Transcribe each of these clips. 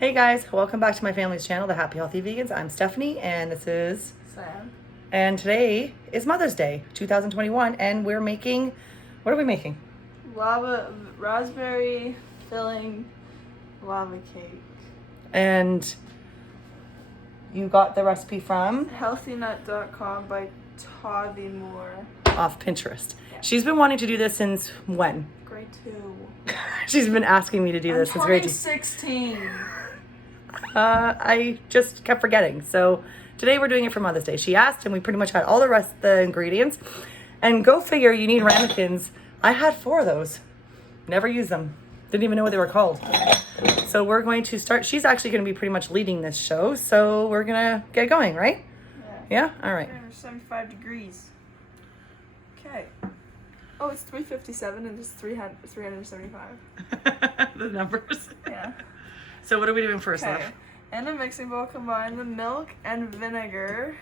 Hey guys, welcome back to my family's channel, The Happy Healthy Vegans. I'm Stephanie and this is Sam. And today is Mother's Day 2021 and we're making, what are we making? Raspberry filling lava cake. And you got the recipe from? Healthynut.com by Tavi Moore. Off Pinterest. Yeah. She's been wanting to do this since when? Grade 2. She's been asking me to do this since grade 2. 2016. I just kept forgetting. So today we're doing it for Mother's Day. She asked and we pretty much had all the ingredients. And go figure, you need ramekins. I had 4 of those. Never used them. Didn't even know what they were called. So we're going to start. She's actually going to be pretty much leading this show. So we're going to get going, right? Yeah. Yeah? All right. 75 degrees. Okay. Oh, it's 357 and it's 375. The numbers. Yeah. So what are we doing first, Okay. love? In a mixing bowl, combine the milk and vinegar.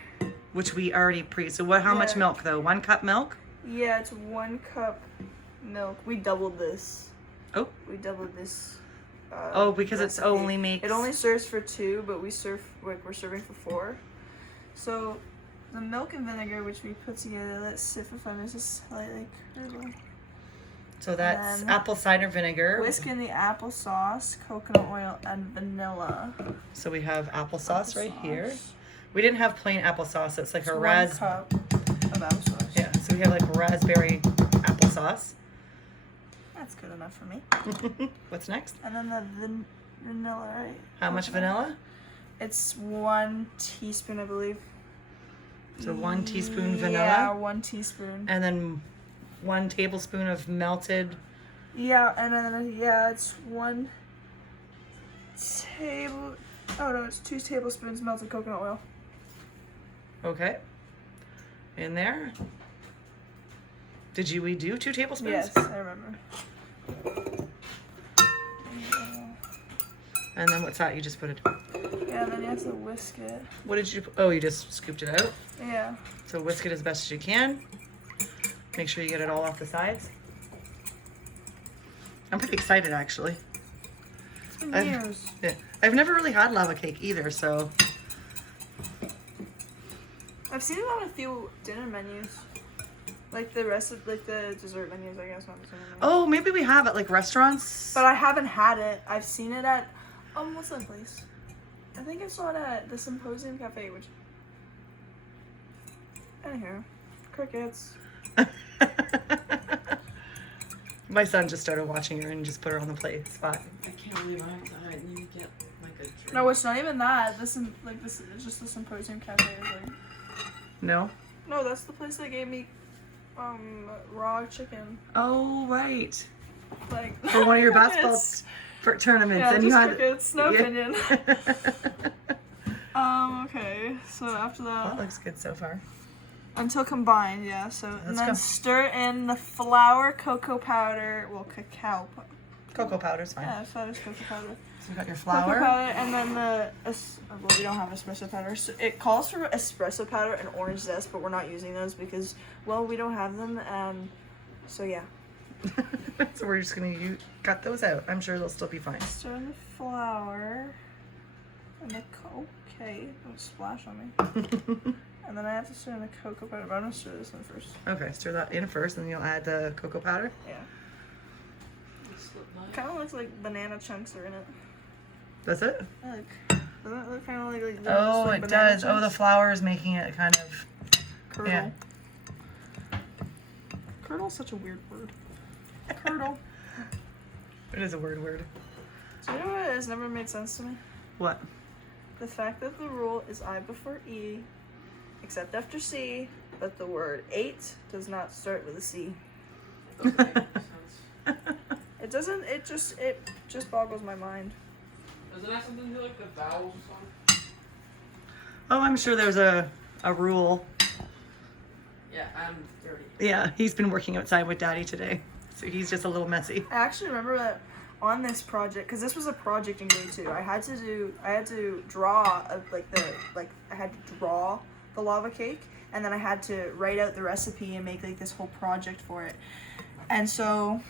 Which we already So how much milk though? 1 cup milk? Yeah, it's 1 cup milk. We doubled this. Oh. We doubled this. Because recipe. It only serves for 2, but we're serving for 4. So the milk and vinegar, which we put together, let's sit for 5 minutes, just slightly curdle. So that's apple cider vinegar. Whisk in the applesauce, coconut oil, and vanilla. So we have applesauce right here. We didn't have plain applesauce. It's like a 1 cup of applesauce. Yeah, so we have like raspberry applesauce. That's good enough for me. What's next? And then the vanilla, right? How much vanilla? It's 1 teaspoon, I believe. So 1 teaspoon vanilla? Yeah, 1 teaspoon. And then 1 tablespoon of melted. Yeah, and then it's 1 it's 2 tablespoons melted coconut oil. Okay. In there. We do 2 tablespoons? Yes, I remember. And then what's that? You just put it. Yeah, and then you have to whisk it. What did you? Oh, you just scooped it out. Yeah. So whisk it as best as you can. Make sure you get it all off the sides. I'm pretty excited, actually. It's been years. Yeah, I've never really had lava cake either, so. I've seen it on a few dinner menus, like the dessert menus, I guess, not the dinner menus. Oh, maybe we have at like restaurants. But I haven't had it. I've seen it at what's that place? I think I saw it at the Symposium Cafe, which. Anywho, crickets. My son just started watching her and just put her on the plate spot. I can't believe I have to hide and you get like a drink. No, it's not even that. This it's just the Symposium Cafe. Like, No? no, that's the place that gave me raw chicken. Oh, right. Like For one of your crickets. basketball tournaments. Yeah, and just you had crickets, no yeah. opinion. Okay, so after That that, looks good so far. until combined, yeah. So and Let's then go. stir in the flour, cocoa powder, Cocoa powder's fine. Yeah, flour's cocoa powder. So you got your Cocoa flour. powder, and then we don't have espresso powder. So it calls for espresso powder and orange zest, but we're not using those because, well, we don't have them. So yeah. So we're just gonna cut those out. I'm sure they'll still be fine. Stir in the flour and the okay, don't splash on me. And then I have to stir in the cocoa powder, but I'm gonna stir this in first. Okay, stir that in first, and then you'll add the cocoa powder. Yeah. Kind of looks like banana chunks are in it. That's it? Look. Doesn't it look kind of like Oh, like it banana does. Oh, the chunks? flour is making it kind of. Curdle. Yeah. Curdle's such a weird word. Curdle. It is a word. So you know what has never made sense to me? What? The fact that the rule is I before E, except after C, but the word 8 does not start with a C. Doesn't make sense. It doesn't, it just boggles my mind. Doesn't it have something to do like the vowels or something? Oh, I'm sure there's a rule. Yeah, I'm 30. Yeah, he's been working outside with Daddy today, so he's just a little messy. I actually remember that on this project, because this was a project in grade 2. I had to draw the lava cake, and then I had to write out the recipe and make like this whole project for it. And so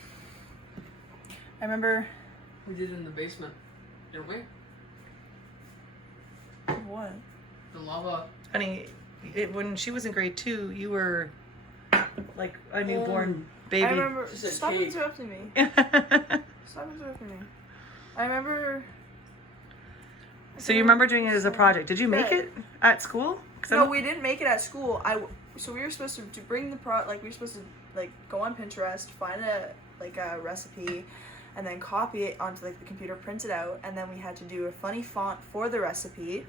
I remember We did it in the basement, didn't we? of what? The lava. Honey, when she was in grade 2, you were like a newborn baby. I remember. She said Stop cake. interrupting me. Stop interrupting me. I remember. So you remember doing it as a project. Did you make Yeah. it at school? 'Cause I No, don't- we didn't make it at school. So we were supposed to bring the we were supposed to like go on Pinterest, find a recipe, and then copy it onto like the computer, print it out, and then we had to do a funny font for the recipe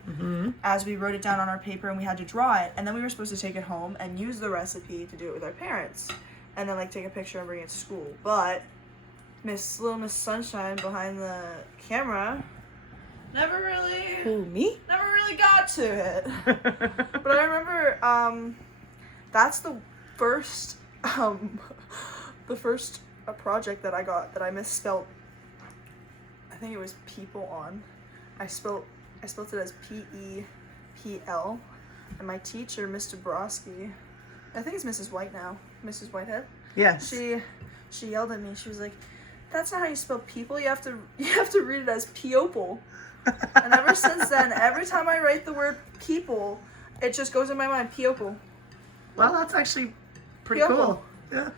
as we wrote it down on our paper, and we had to draw it, and then we were supposed to take it home and use the recipe to do it with our parents, and then like take a picture and bring it to school. But Miss Sunshine behind the camera never really got to it. But I remember that's the first project that I got that I misspelled. I think it was people on. I spelled it as P-E-P-L, and my teacher, Mr. Broski, I think it's Mrs. White now, Mrs. Whitehead. Yes. She yelled at me. She was like, "That's not how you spell people. You have to read it as People." And ever since then, every time I write the word people, it just goes in my mind, People. Well, that's actually pretty Piople. cool. Yeah.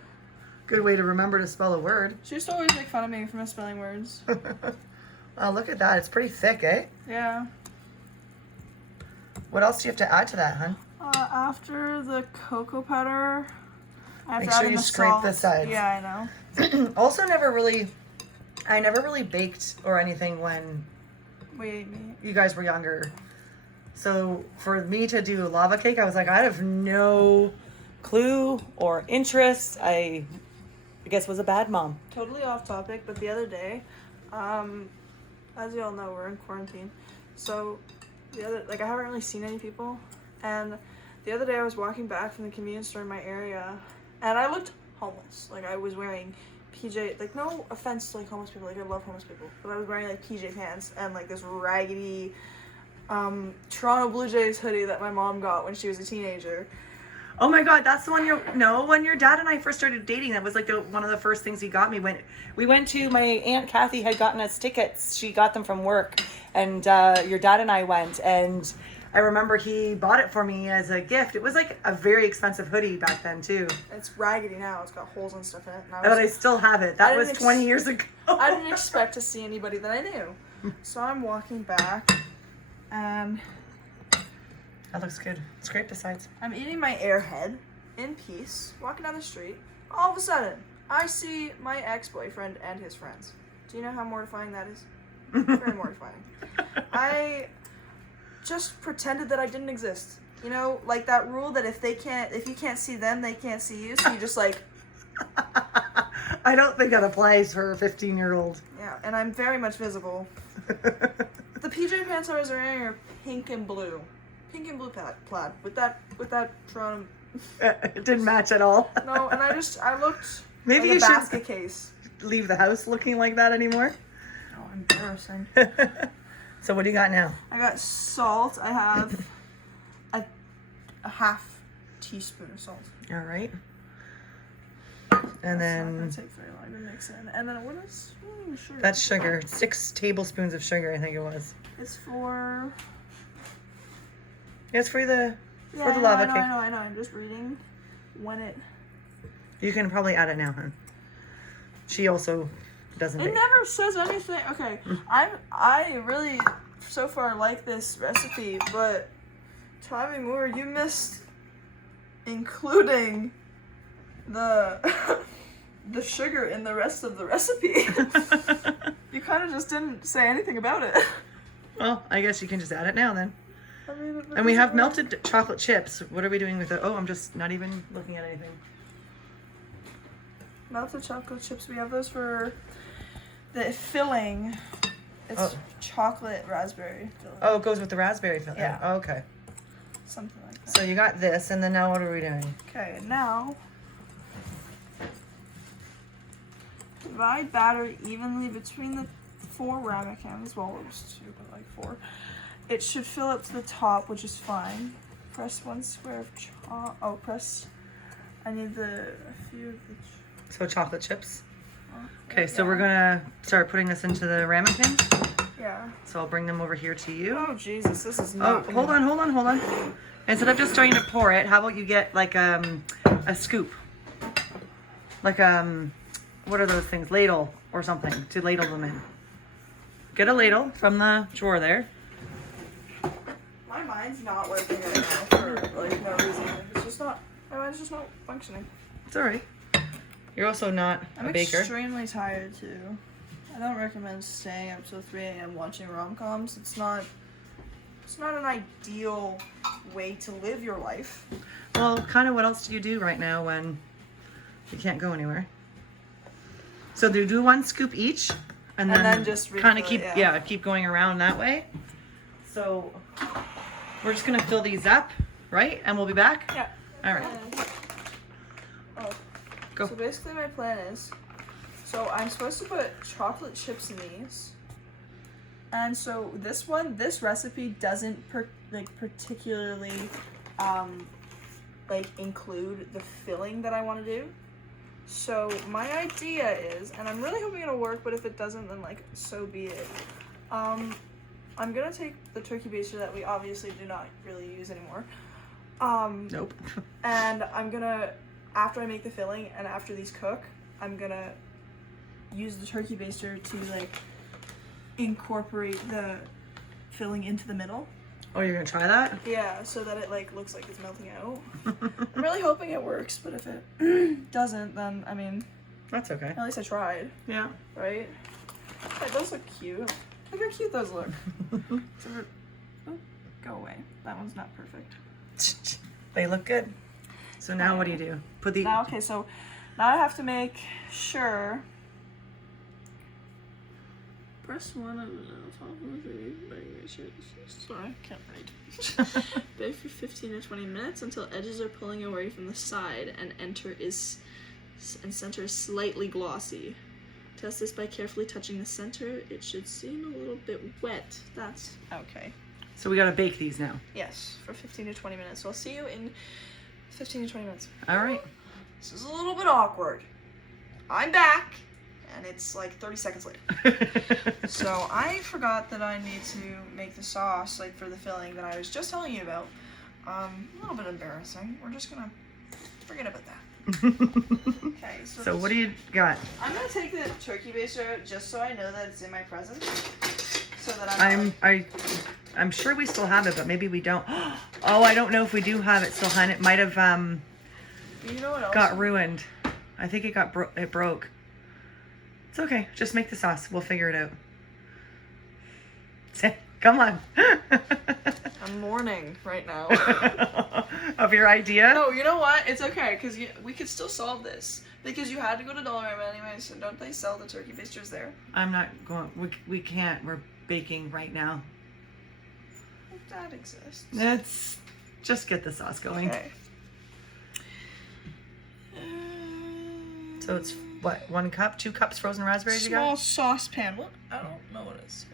Good way to remember to spell a word. She used to always make fun of me for misspelling words. Oh, look at that. It's pretty thick, eh? Yeah. What else do you have to add to that, hun? After the cocoa powder, I have Make to add sure in you the scrape salt. the sides. Yeah, I know. Also, I never really baked or anything when Wait, me. you guys were younger. So for me to do a lava cake, I was like, I have no clue or interest. I guess was a bad mom. Totally off topic, but the other day, as you all know, we're in quarantine. So I haven't really seen any people, and the other day I was walking back from the convenience store in my area, and I looked homeless. Like I was wearing PJ, like no offense to like homeless people, like I love homeless people, but I was wearing like PJ pants and like this raggedy Toronto Blue Jays hoodie that my mom got when she was a teenager. Oh my God, that's the one when your dad and I first started dating, that was like one of the first things he got me when we went to, my Aunt Kathy had gotten us tickets. She got them from work, and your dad and I went, and I remember he bought it for me as a gift. It was like a very expensive hoodie back then too. It's raggedy now. It's got holes and stuff in it. And But I still have it. That was 20 years ago. I didn't expect to see anybody that I knew. So I'm walking back, and That looks good. Scrape the sides. I'm eating my airhead in peace, walking down the street. All of a sudden, I see my ex-boyfriend and his friends. Do you know how mortifying that is? Very mortifying. I just pretended that I didn't exist. You know, like that rule that if you can't see them, they can't see you. So you just like, I don't think that applies for a 15-year-old. yeah. And I'm very much visible. The PJ pants I was wearing are pink and blue plaid with that Toronto. It didn't match at all. No, and I looked Maybe like you a should basket case. leave the house looking like that anymore. Oh, embarrassing. So what do you got now? I got salt. I have a half teaspoon of salt. All right. And That's not then gonna take very long to mix in. And then what is sugar? that's sugar. 6 tablespoons of sugar, I think it was. It's for It's for the yeah, lava cake. I know. I'm just reading when it. You can probably add it now, hun. She also doesn't It bake. never says anything. Okay, I really so far like this recipe, but Tommy Moore, you missed including the the sugar in the rest of the recipe. You kind of just didn't say anything about it. Well, I guess you can just add it now then. I mean, And we have melted chocolate chips. What are we doing with it? Oh, I'm just not even looking at anything. melted chocolate chips. We have those for the filling. It's chocolate raspberry filling. Oh, it goes with the raspberry filling. Yeah. Oh, okay. Something like that. So you got this, and then now what are we doing? Okay, now divide batter evenly between the 4 ramekins. Well, it was 2, but like 4. It should fill up to the top, which is fine. Press 1 square of press. I need a few of the. So chocolate chips. Okay, so we're gonna start putting this into the ramekins. Yeah. So I'll bring them over here to you. Oh Jesus, this is Oh, not. hold on. Instead of just starting to pour it, how about you get like a scoop? Like what are those things? Ladle or something to ladle them in. Get a ladle from the drawer there. My mind's not working right now for like no reason. It's just not. My mind's just not functioning. It's all right. You're also not a baker. I'm extremely tired too. I don't recommend staying up till 3 a.m. watching rom-coms. It's not an ideal way to live your life. Well, kind of what else do you do right now when you can't go anywhere? So do one scoop each, and then just kind of refill it, keep going around that way. So we're just gonna fill these up, right? And we'll be back. Yeah. All right. Oh. Go. So basically my plan is, so I'm supposed to put chocolate chips in these. And so this recipe doesn't particularly include the filling that I want to do. So my idea is, and I'm really hoping it'll work, but if it doesn't, then like so be it. I'm gonna take the turkey baster that we obviously do not really use anymore. Nope. And I'm gonna, after I make the filling and after these cook, I'm gonna use the turkey baster to like incorporate the filling into the middle. Oh, you're gonna try that? Yeah, so that it like looks like it's melting out. I'm really hoping it works, but if it doesn't, then I mean, That's okay. at least I tried, Yeah. right? Hey, those look cute. Look how cute those look. Oh, go away. That one's not perfect. They look good. So now what do you do? Put the Now, okay, so now I have to make sure. Press one on the top of the sorry, can't read. Bake for 15 to 20 minutes until edges are pulling away from the side and center is slightly glossy. Test this by carefully touching the center. It should seem a little bit wet. That's okay. So we gotta bake these now. Yes, for 15 to 20 minutes. So I'll see you in 15 to 20 minutes. All right. This is a little bit awkward. I'm back, and it's like 30 seconds later. So I forgot that I need to make the sauce like for the filling that I was just telling you about. A little bit embarrassing. We're just gonna forget about that. Okay. So what do you got? I'm gonna take the turkey baster just so I know that it's in my presence, so that I'm sure we still have it, but maybe we don't. Oh, I don't know if we do have it still, hun. It might have you know what else? got ruined. I think it got it broke. It's okay. Just make the sauce. We'll figure it out. Come on. I'm mourning right now. Of your idea? No, you know what? It's okay, because we could still solve this. Because you had to go to Dollarama anyways, so don't they sell the turkey basters there? I'm not going. We can't. We're baking right now. That exists. Let's just get the sauce going. Okay. So it's what, 1 cup, 2 cups frozen raspberries you Small got? saucepan. What? I don't know what it is.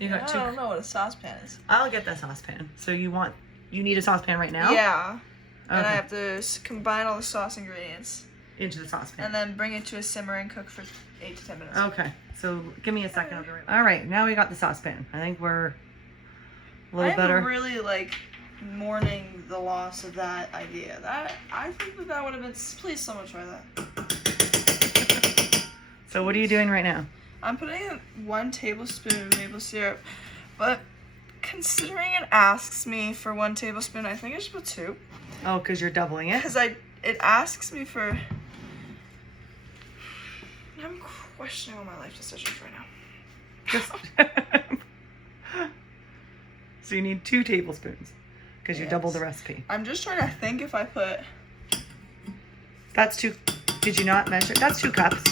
You got 2. I don't know what a saucepan is. I'll get that saucepan. So you need a saucepan right now? Yeah. And I Okay. have to combine all the sauce ingredients Into the saucepan. and then bring it to a simmer and cook for 8 to 10 minutes. Okay. So give me a second. All right. Now we got the saucepan. I think we're a little better. I'm really mourning the loss of that idea. I think that would have been. Please, someone try that. So what are you doing right now? I'm putting in 1 tablespoon of maple syrup, but considering it asks me for 1 tablespoon, I think I should put 2. Oh, because you're doubling it? Because it asks me for. I'm questioning all my life decisions right now. Just So you need 2 tablespoons because you Yes. double the recipe. I'm just trying to think if I put. That's 2. Did you not measure? That's 2 cups.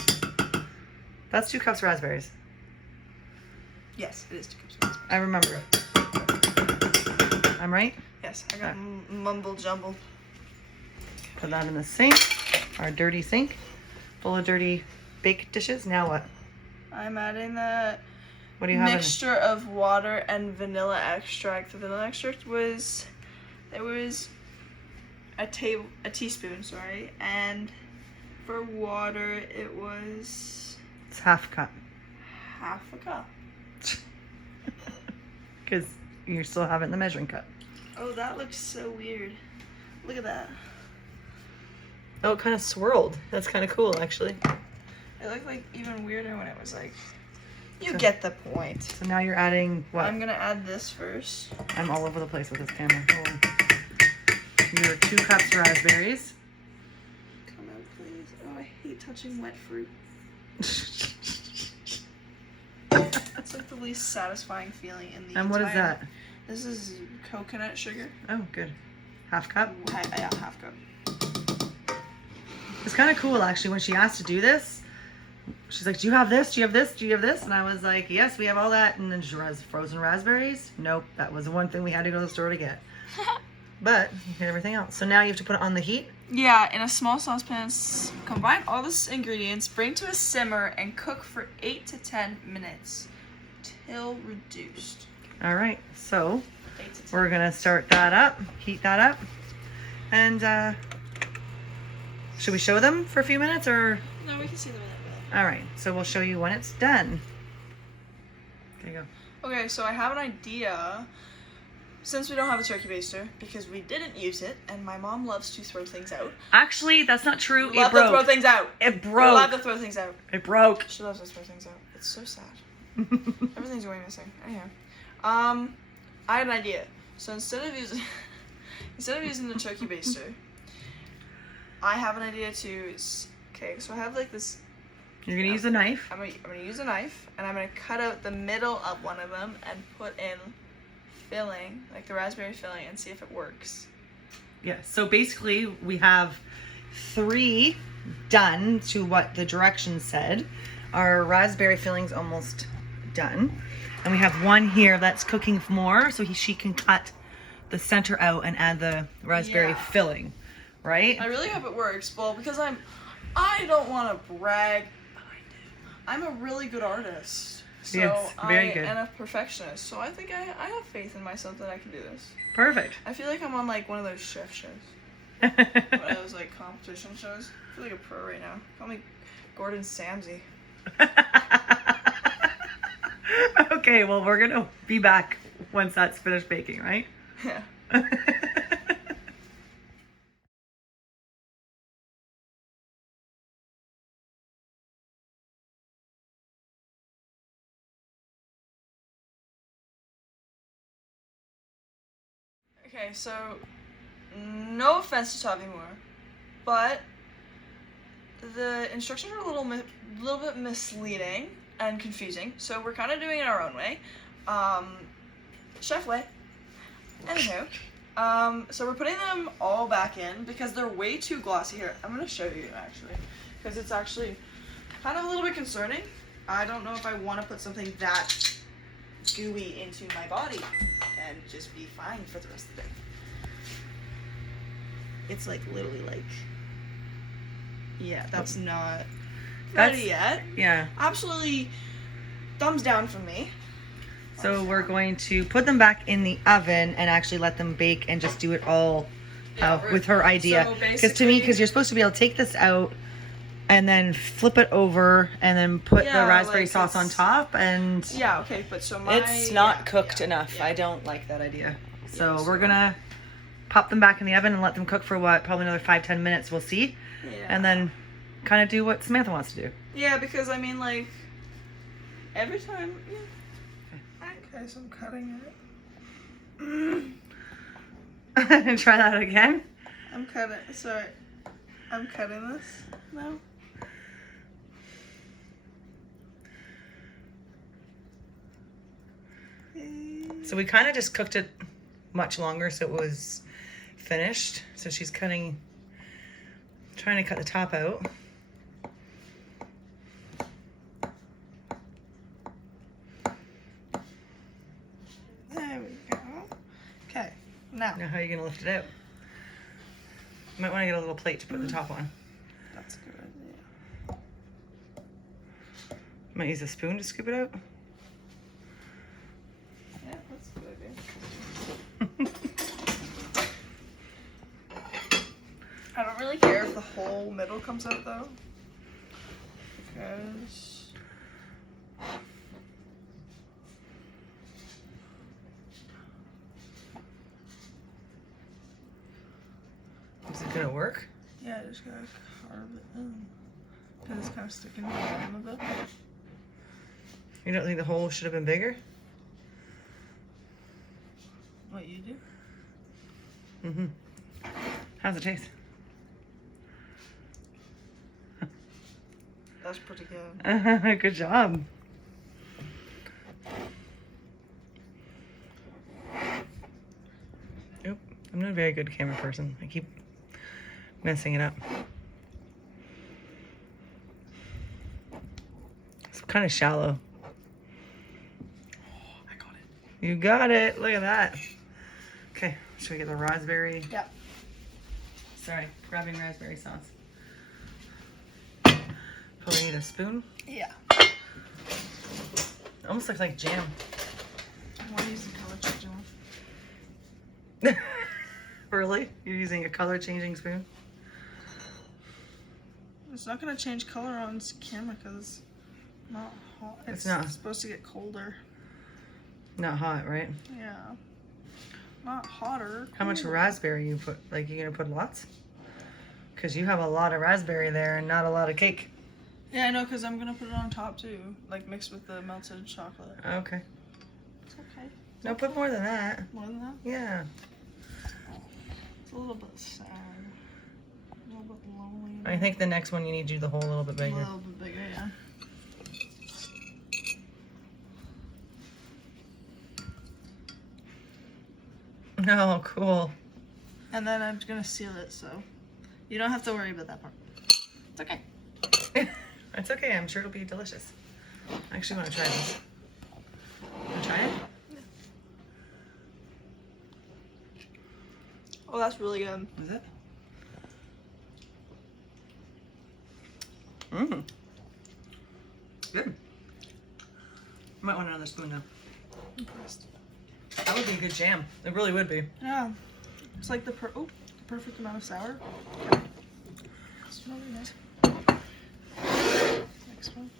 That's 2 cups raspberries. Yes, it is 2 cups of raspberries. I remember. I'm right? Yes, I got mumble jumble. Put that in the sink, our dirty sink, full of dirty baked dishes. Now what? I'm adding the What do you have mixture of water and vanilla extract. The vanilla extract was a teaspoon, sorry, and for water it was It's half a cup. half a cup. because you still have it in the measuring cup. Oh, that looks so weird. Look at that. Oh, it kind of swirled. That's kind of cool, actually. It looked like even weirder when it was like, you get the point. So now you're adding what? I'm gonna add this first. I'm all over the place with this camera. Hold on. Your 2 cups raspberries. Come out, please. Oh, I hate touching wet fruit. It's like the least satisfying feeling in the And what is that? This is coconut sugar. Oh, good. Half cup? Yeah, half cup. It's kind of cool, actually, when she asked to do this. She's like, do you have this? Do you have this? Do you have this? And I was like, yes, we have all that. And then she has frozen raspberries. Nope, that was the one thing we had to go to the store to get. But you get everything else. So now you have to put it on the heat. Yeah, in a small saucepan, combine all the ingredients, bring to a simmer, and cook for 8 to 10 minutes till reduced. All right, so 8 to 10. we're gonna start that up, heat that up, and should we show them for a few minutes or? No, we can see them in a bit. All right, so we'll show you when it's done. There you go. Okay, so I have an idea. Since we don't have a turkey baster, because we didn't use it, and my mom loves to throw things out. Actually, that's not true. Love to throw things out. It We broke. love to throw things out. It broke. She loves to throw things out. It's so sad. Everything's going missing. Anyhow, I had an idea. So instead of using the turkey baster, I have an idea to. Okay, so I have like this. You're gonna use a knife. I'm gonna use a knife, and I'm gonna cut out the middle of one of them and put in filling, like the raspberry filling, and see if it works. Yeah, so basically we have 3 done to what the directions said. Our raspberry filling's almost done. And we have 1 here that's cooking more, so she can cut the center out and add the raspberry filling, right? I really hope it works. Well, because I don't want to brag, but I do. I'm a really good artist. So Yes, very good. And a perfectionist. So I think I have faith in myself that I can do this. Perfect. I feel like I'm on like one of those chef shows. One of those like competition shows. I feel like a pro right now. Call me Gordon Samsey. Okay, well, we're gonna be back once that's finished baking, right? Yeah. Okay, so no offense to Tavi Moore, but the instructions are a little bit misleading and confusing. So we're kind of doing it our own way, chef way. Anywho, so we're putting them all back in because they're way too glossy. Here, I'm gonna show you actually, because it's actually kind of a little bit concerning. I don't know if I want to put something that gooey into my body and just be fine for the rest of the day. It's like literally like, yeah, that's not ready yet. Yeah. Absolutely thumbs down from me. So we're going to put them back in the oven and actually let them bake and just do it all with her idea. So Because to me, because you're supposed to be able to take this out and then flip it over and then put the raspberry like sauce on top, and yeah, okay, but so it's not cooked enough. yeah. I don't like that idea. So so- we're gonna pop them back in the oven and let them cook for what, probably another 5-10 minutes, we'll see. Yeah. And then kind of do what Samantha wants to do. Yeah, because I mean, like, every time. Yeah. Okay, so I'm cutting it. Try that again. I'm cutting this now. So we kind of just cooked it much longer so it was finished. So she's trying to cut the top out. There we go. Okay, now. Now how are you going to lift it out? You might want to get a little plate to put the top on. That's a good idea. Might use a spoon to scoop it out. Yeah, that's a good idea. I don't really care if the whole middle comes out though, because Is it gonna work? Yeah, I just gotta carve it in. Because it's kind of sticking to the bottom of it. You don't think the hole should have been bigger? What you do? Mm-hmm. How's it taste? That's pretty good. Good job. Oop, I'm not a very good camera person. I keep messing it up. It's kind of shallow. Oh, I got it. You got it. Look at that. Okay, should we get the raspberry? Yep. Sorry, grabbing raspberry sauce. Probably need a spoon. Yeah. Almost looks like jam. I want to use the color changing one. Really? You're using a color changing spoon? It's not going to change color on camera because it's not hot. It's not. Supposed to get colder. Not hot, right? Yeah. Not hotter. How much cooler. raspberry you put? Like, you gonna put lots? Because you have a lot of raspberry there and not a lot of cake. Yeah, I know, because I'm going to put it on top too. Like mixed with the melted chocolate. Okay. It's okay. No, put more than that. More than that? Yeah. It's a little bit sad. A little bit lonely. I think the next one you need to do the hole a little bit A bigger. little bit bigger, yeah. Oh, cool. And then I'm going to seal it, so you don't have to worry about that part. It's okay. It's okay. I'm sure it'll be delicious. I actually want to try this. Want to try it? Oh, that's really good. Is it? Mmm. Good. Might want another spoon though. Impressed. That would be a good jam. It really would be. Yeah. It's like the perfect amount of sour. Smell really nice. Next one.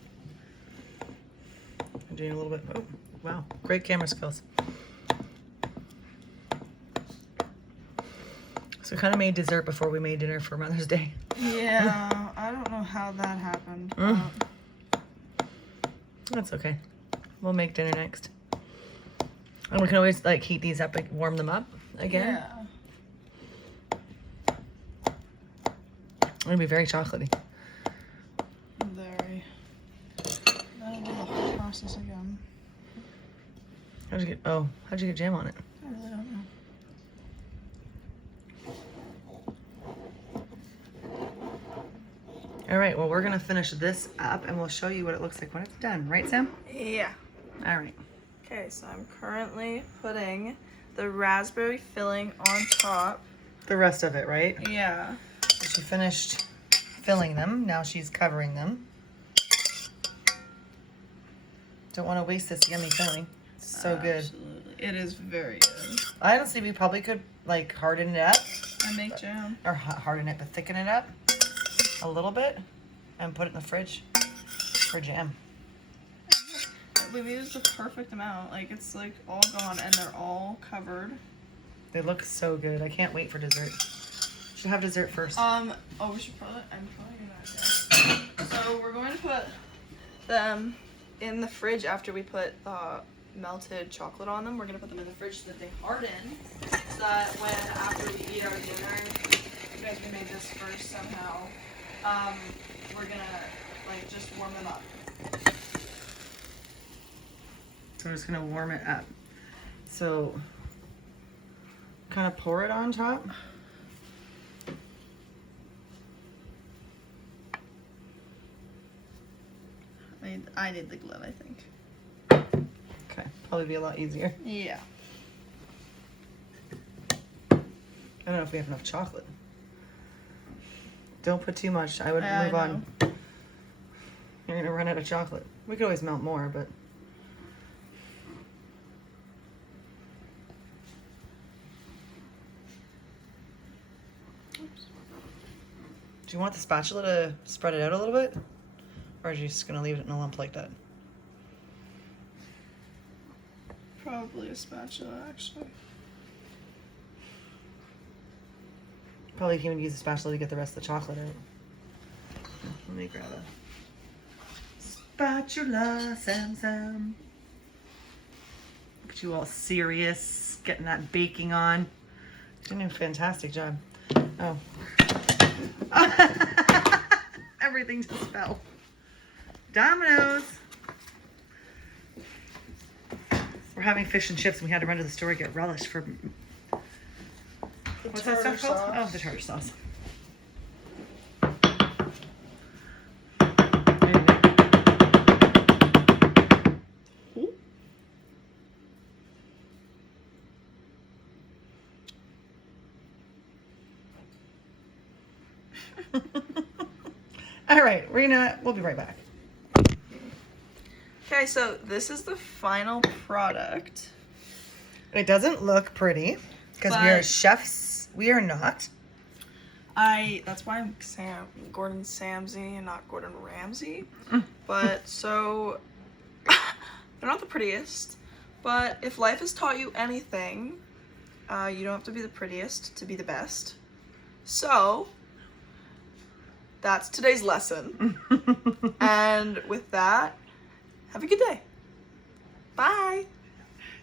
I'm doing a little bit. Oh, wow. Great camera skills. So we kind of made dessert before we made dinner for Mother's Day. Yeah, I don't know how that happened. Mm. That's okay. We'll make dinner next. And we can always like heat these up and warm them up again. Yeah. It'll be very chocolatey. Very. That'll be the whole process again. How'd you get jam on it? I really don't know. All right, well, we're gonna finish this up and we'll show you what it looks like when it's done. Right, Sam? Yeah. All right. Okay, so I'm currently putting the raspberry filling on top. The rest of it, right? Yeah. She finished filling them. Now she's covering them. Don't want to waste this yummy filling. It's so good. Absolutely. It is very good. I honestly, we probably could like harden it up. I make jam. Or harden it, but thicken it up a little bit and put it in the fridge for jam. We've used the perfect amount. Like, it's like all gone and they're all covered. They look so good. I can't wait for dessert. Should have dessert first. Oh, we should probably, I'm probably gonna, so we're going to put them in the fridge after we put the melted chocolate on them. We're gonna put them in the fridge so that they harden, so that when after we eat our dinner, because we made this first somehow, we're gonna like just warm them up. So I'm just gonna warm it up. So kind of pour it on top. I need the glove, I think. Okay, probably be a lot easier. Yeah. I don't know if we have enough chocolate. Don't put too much. I would move on. You're gonna run out of chocolate. We could always melt more, but Oops. do you want the spatula to spread it out a little bit? Or are you just gonna leave it in a lump like that? Probably a spatula, actually. Probably can even use a spatula to get the rest of the chocolate out. Let me grab a spatula, Sam. Look at you all serious, getting that baking on. You're doing a fantastic job. Oh. Everything just fell. Dominoes. We're having fish and chips and we had to run to the store to get relish for... What's that stuff called? Sauce. Oh, the tartar sauce. All right, we'll be right back. Okay, so this is the final product. It doesn't look pretty because we are But- chefs. We are not. That's why I'm Gordon Samsey and not Gordon Ramsay. But so they're not the prettiest. But if life has taught you anything, you don't have to be the prettiest to be the best. So that's today's lesson. And with that, have a good day. Bye.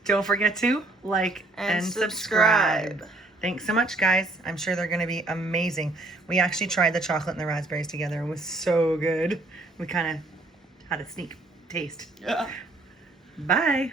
Don't forget to like and subscribe. Thanks so much, guys. I'm sure they're going to be amazing. We actually tried the chocolate and the raspberries together. It was so good. We kind of had a sneak taste. Yeah. Bye.